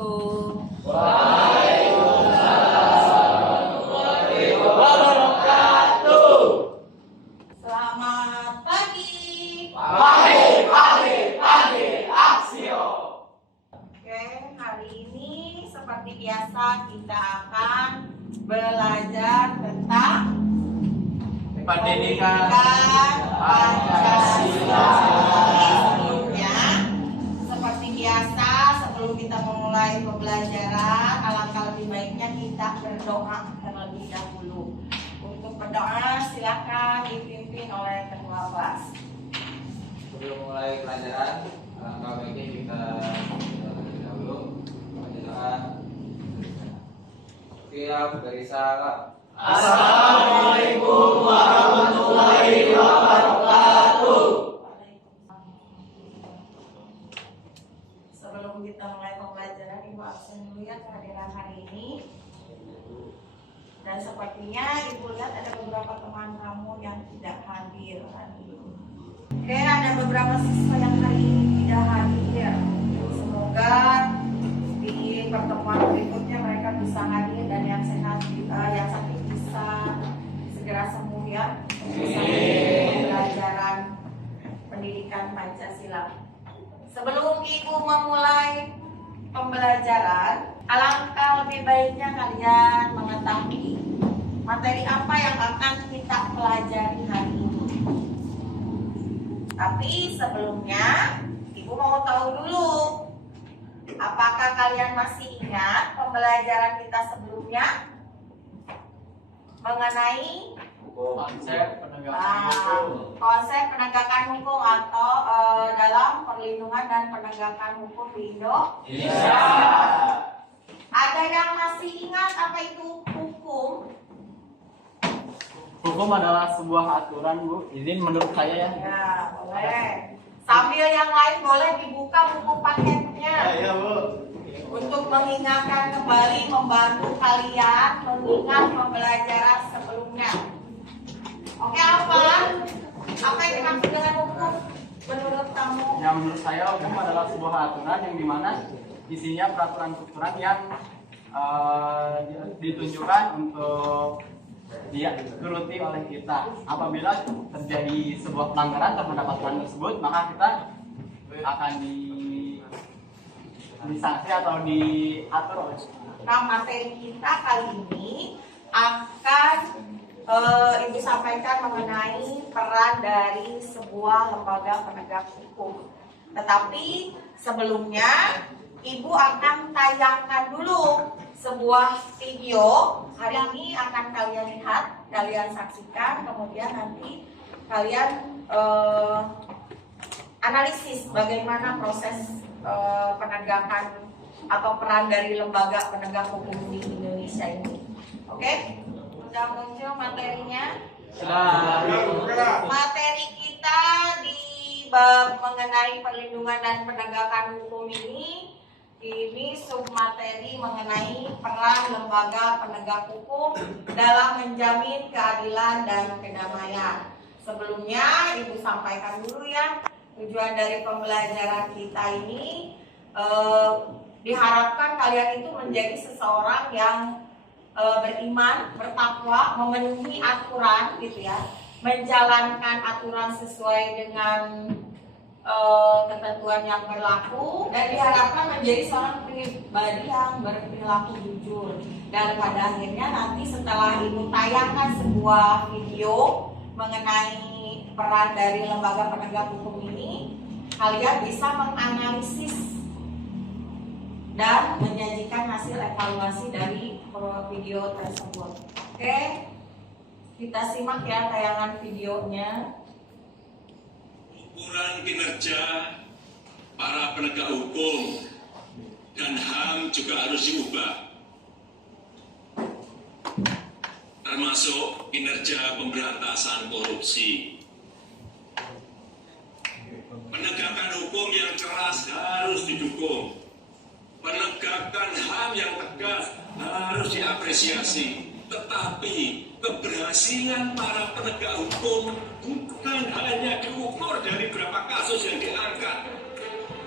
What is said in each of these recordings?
Assalamualaikum. Waalaikumsalam warahmatullahi wabarakatuh. Selamat pagi. Pagi, aksio. Oke, hari ini seperti biasa kita akan belajar tentang Pendidikan Pancasila. Sebelumnya, seperti biasa, sebelum kita memulai pembelajaran, alangkah lebih baiknya kita berdoa terlebih dahulu. Untuk berdoa, silakan dipimpin oleh ketua kelas. Sebelum mulai pelajaran, alangkah baiknya kita terlebih dahulu berdoa. Siap dari salam. Assalamualaikum warahmatullahi wabarakatuh. Sebelum kita mulai pembelajaran, Ibu absen dulu ya kehadiran hari ini. Dan sepertinya Ibu lihat ada beberapa teman kamu yang tidak hadir hari ini. Oke, ada beberapa siswa yang hari ini tidak hadir. Semoga di pertemuan berikutnya mereka bisa hadir dan yang sehat, yang sakit bisa segera sembuh ya. Bisa pembelajaran pendidikan Pancasila. Sebelum Ibu memulai pembelajaran, alangkah lebih baiknya kalian mengetahui materi apa yang akan kita pelajari hari ini. Tapi sebelumnya, Ibu mau tahu dulu, apakah kalian masih ingat pembelajaran kita sebelumnya mengenai Konsep penegakan hukum. konsep penegakan hukum atau dalam perlindungan dan penegakan hukum di Indonesia. Ada yang masih ingat apa itu hukum? Hukum adalah sebuah aturan, Bu. Izin menurut saya ya. Ya, boleh. Sambil yang lain boleh dibuka buku paketnya Ya, Bu. untuk mengingatkan kembali, membantu kalian mengingat pembelajaran sebelumnya. Oke, apa yang dimaksud dengan hukum menurut kamu? Yang menurut saya hukum adalah sebuah aturan yang dimana isinya peraturan-peraturan yang ditunjukkan untuk dituruti oleh kita. Apabila terjadi sebuah pelanggaran terhadap aturan tersebut, maka kita akan disanksi atau diatur oleh kita. Nah, materi kita kali ini akan Ibu sampaikan mengenai peran dari sebuah lembaga penegak hukum. Tetapi sebelumnya Ibu akan tayangkan dulu sebuah video. Hari ini akan kalian lihat, kalian saksikan, kemudian nanti kalian analisis bagaimana proses penegakan atau peran dari lembaga penegak hukum di Indonesia ini. Oke? Sudah muncul materinya. Materi kita di bab mengenai perlindungan dan penegakan hukum ini submateri mengenai peran lembaga penegak hukum dalam menjamin keadilan dan kedamaian. Sebelumnya Ibu sampaikan dulu ya, tujuan dari pembelajaran kita ini diharapkan kalian itu menjadi seseorang yang beriman, bertakwa, memenuhi aturan gitu ya, menjalankan aturan sesuai dengan ketentuan yang berlaku, dan diharapkan menjadi seorang pribadi yang berperilaku jujur. Dan pada akhirnya nanti setelah Ibu tayangkan sebuah video mengenai peran dari lembaga penegak hukum ini, kalian bisa menganalisis dan menyajikan hasil evaluasi dari video tersebut. Oke, kita simak ya tayangan videonya. Ukuran kinerja para penegak hukum dan HAM juga harus diubah, termasuk kinerja pemberantasan korupsi. Penegakan hukum yang keras harus didukung. Penegakan HAM yang tegas harus diapresiasi. Tetapi keberhasilan para penegak hukum bukan hanya diukur dari berapa kasus yang diangkat,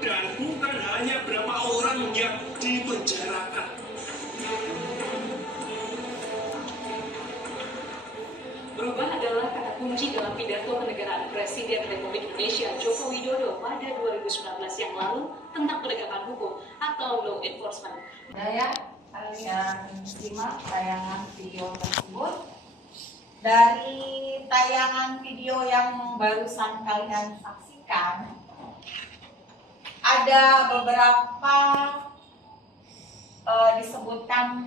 dan bukan hanya berapa orang yang dipenjarakan. Berubah adalah kata kunci dalam pidato kenegaraan Presiden Republik Indonesia Joko Widodo pada 2019 yang lalu tentang penegakan hukum atau law enforcement. Ya, kalian simak tayangan video tersebut. Dari tayangan video yang barusan kalian saksikan, ada beberapa disebutkan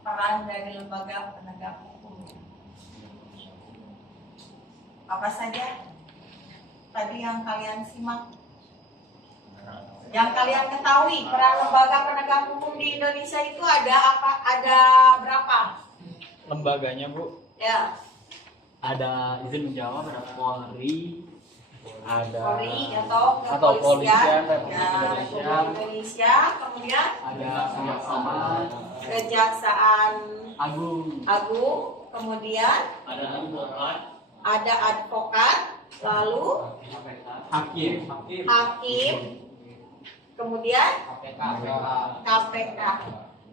peran dari lembaga penegak hukum. Apa saja tadi yang kalian simak? Yang kalian ketahui peran lembaga penegak hukum di Indonesia itu ada apa? Ada berapa? Lembaganya, Bu, Ya, ada izin menjawab, ada Polri, ada Polri atau Kepolisian kepolisian Republik ya, Indonesia, Republik Indonesia, kemudian ada Kejaksaan Kejaksaan Agung, kemudian ada advokat, lalu Hakim, hakim, kemudian KPK.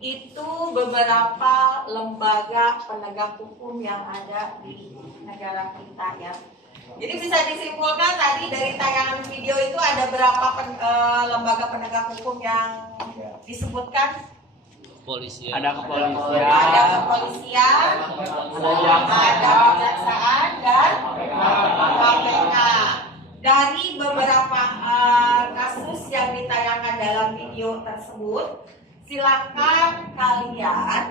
Itu beberapa lembaga penegak hukum yang ada di negara kita ya. Jadi bisa disimpulkan tadi dari tayangan video itu ada berapa lembaga penegak hukum yang disebutkan? ada kepolisian, Ada kepolisian, ada kejaksaan dan KPK. Dari beberapa kasus yang ditayangkan dalam video tersebut, silakan kalian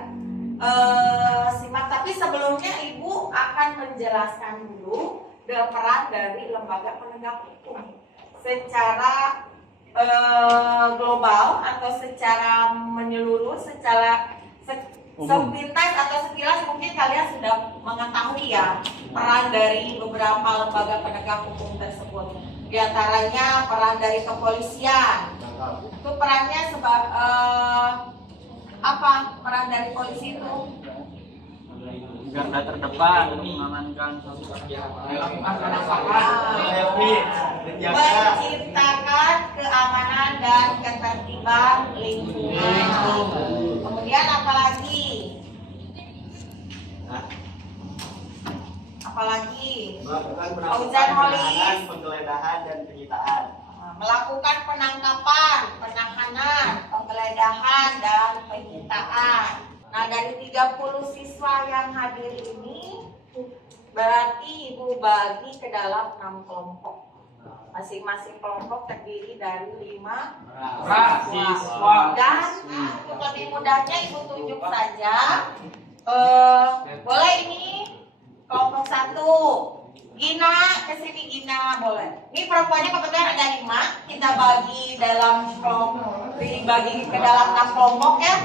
simak. Tapi sebelumnya Ibu akan menjelaskan dulu peran dari lembaga penegak hukum secara global atau secara menyeluruh, secara sepintas atau sekilas mungkin kalian sudah mengetahui ya peran dari beberapa lembaga penegak hukum tersebut. Di antaranya peran dari kepolisian. Itu perannya apa? Peran dari polisi itu garda terdepan mengamankan menciptakan keamanan dan ketertiban lingkungan. Kemudian apalagi? Fauzan Holis penggeledahan dan penyitaan. melakukan penangkapan, penahanan, penggeledahan dan penyitaan. Nah, dari 30 siswa yang hadir ini berarti Ibu bagi ke dalam 6 kelompok. Masing-masing kelompok terdiri dari 5 siswa. Dan untuk lebih mudahnya Ibu tunjuk saja. Boleh ini kelompok 1. Gina, kesini Gina, boleh. Ini perempuannya kebetulan ada 5. Kita bagi dalam kelompok, dibagi ke dalam 6 kelompok ya.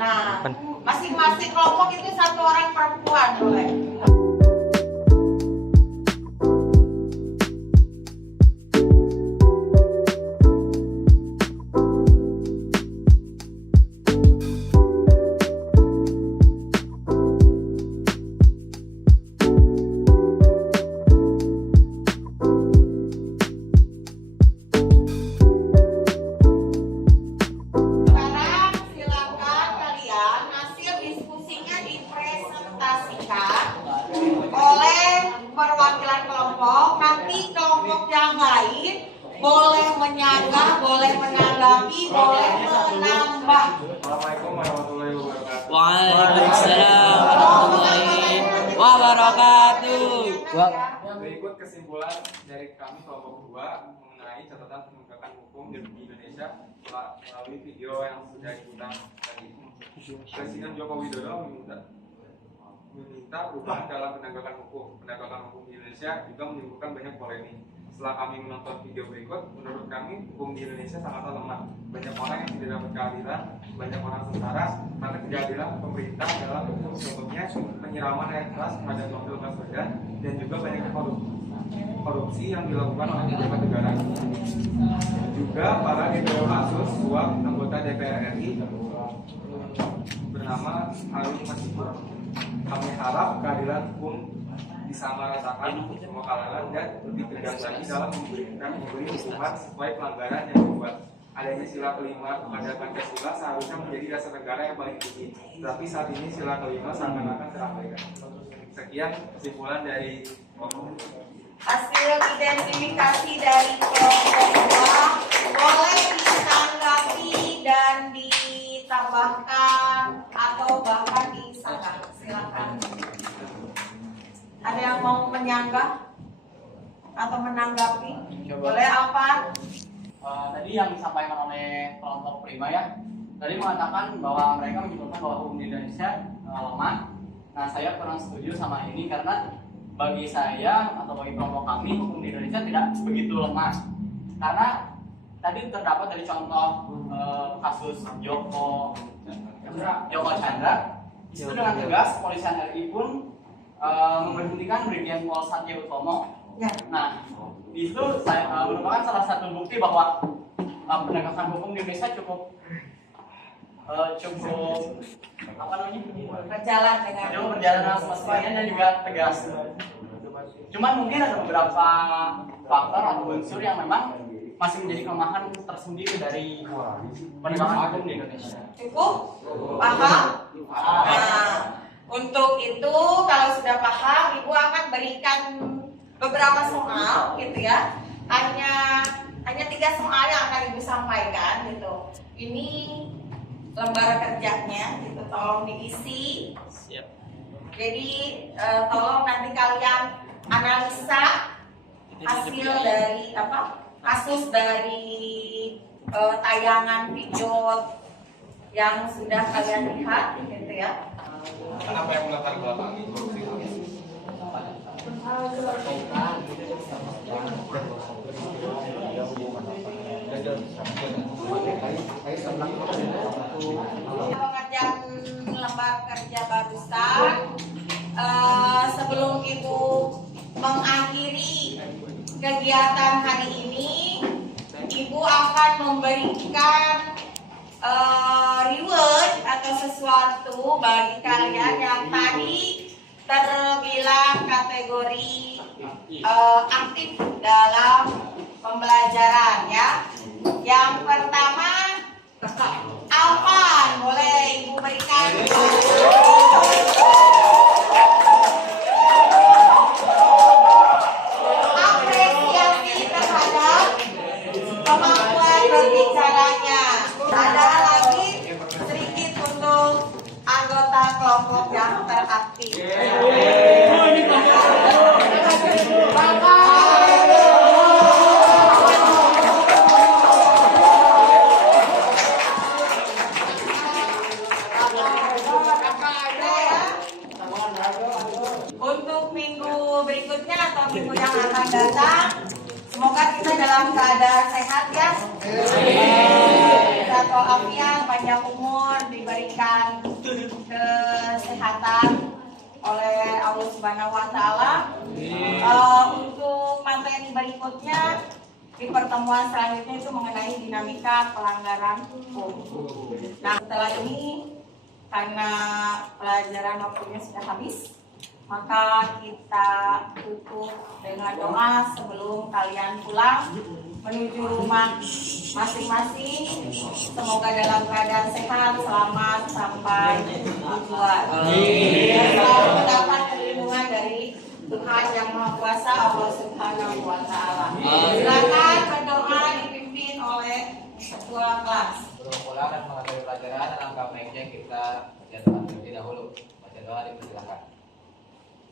Nah, masing-masing kelompok itu 1 orang perempuan, boleh. Boleh menyanggah, boleh menanggapi, boleh menambah. Assalamualaikum warahmatullahi wabarakatuh. Waalaikumsalam warahmatullahi wabarakatuh. Berikut kesimpulan dari kami kelompok 2 mengenai catatan penegakan hukum di Indonesia melalui video yang sudah diputar tadi. Presiden Joko Widodo meminta perubahan dalam penegakan hukum. Penegakan hukum di Indonesia juga menimbulkan banyak polemik. Setelah kami menonton video berikut, menurut kami hukum di Indonesia sangatlah lemah. Banyak orang yang tidak dapat keadilan, banyak orang sengsara karena ketidakadilan pemerintah dalam hukum, contohnya penyiraman air keras terhadap Novel Baswedan dan juga banyak korupsi yang dilakukan oleh pejabat negara. Juga para DPO kasus suap anggota DPR RI bernama Harun Masiku. Kami harap keadilan hukum disamaratakan untuk semua kalangan dan lebih tegas lagi dalam memberi hukuman sesuai pelanggaran yang dibuat. adanya sila kelima kepada Pancasila seharusnya menjadi dasar negara yang paling tinggi. Tapi saat ini sila kelima seakan-akan terabaikan. Sekian kesimpulan dari kelompok. Hasil identifikasi dari kelompok 2 boleh ditanggapi dan ditambahkan atau bahkan disahkan. Silakan. Ada yang mau menyanggah atau menanggapi? Boleh apa? Tadi yang disampaikan oleh kelompok prima ya, tadi mengatakan bahwa mereka menyebutkan bahwa hukum di Indonesia lemah. Nah, saya kurang setuju sama ini karena bagi saya atau bagi kelompok kami hukum di Indonesia tidak begitu lemah. Karena tadi terdapat dari contoh kasus Joko Chandra, itu dengan tegas kepolisian RI pun memberhentikan Brigjen Pol Satya Utomo. Ya. Nah, itu saya merupakan salah satu bukti bahwa penegakan hukum di Indonesia cukup apa namanya Berjalan dengan semestinya dan juga tegas. Cuman mungkin ada beberapa faktor atau unsur yang memang masih menjadi kelemahan tersendiri dari penegakan hukum di Indonesia. Cukup? Paham? Nah, untuk itu kalau sudah paham, Ibu akan berikan beberapa soal gitu ya. Hanya 3 soal yang akan Ibu sampaikan gitu. Ini lembar kerjanya gitu, tolong diisi. Siap. Jadi tolong nanti kalian analisa hasil dari kasus dari tayangan video yang sudah kalian lihat gitu ya. Kenapa yang melatar belakangi korupsi? Pengerjaan lembar kerja barusan, sebelum Ibu mengakhiri kegiatan hari ini, Ibu akan memberikan reward atau sesuatu bagi kalian yang tadi terbilang kategori aktif dalam pembelajaran ya. Yang pertama, Alvan, boleh Ibu berikan apresiasi terhadap kemampuan berbicaranya. Ada lagi sedikit untuk anggota kelompok yang teraktif. Untuk minggu berikutnya atau minggu yang akan datang, semoga kita dalam keadaan sehat ya. Sehat walafiat, panjang umur, diberikan kesehatan oleh Allah Subhanahu wa Ta'ala. Untuk materi berikutnya di pertemuan selanjutnya itu mengenai dinamika pelanggaran hukum. Nah, setelah ini karena pelajaran waktunya sudah habis, maka kita tutup dengan doa sebelum kalian pulang menuju rumah masing-masing. Semoga dalam keadaan sehat, selamat sampai tujuan. Dan selalu mendapat perlindungan dari Tuhan yang Maha Kuasa, Allah Subhanahu wa Ta'ala. Silakan berdoa dipimpin oleh ketua kelas. Pulang dan mengakhiri pelajaran dalam kampanye kita jadwal terlebih dahulu. Baca doa dipersilakan.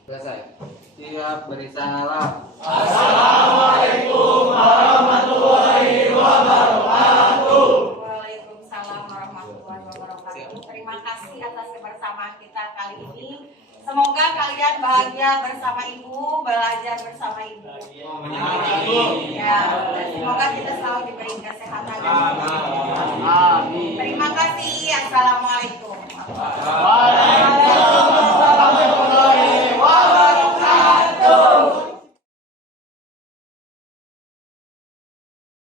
Selesai. Siap, beri salam. Assalamualaikum warahmatullahi wabarakatuh. Waalaikumsalam warahmatullahi wabarakatuh. Terima kasih atas kebersamaan kita kali ini. Semoga kalian bahagia bersama Ibu, belajar bersama Ibu. Ya, dan semoga kita selalu diberi kesehatan. Terima kasih. Assalamualaikum.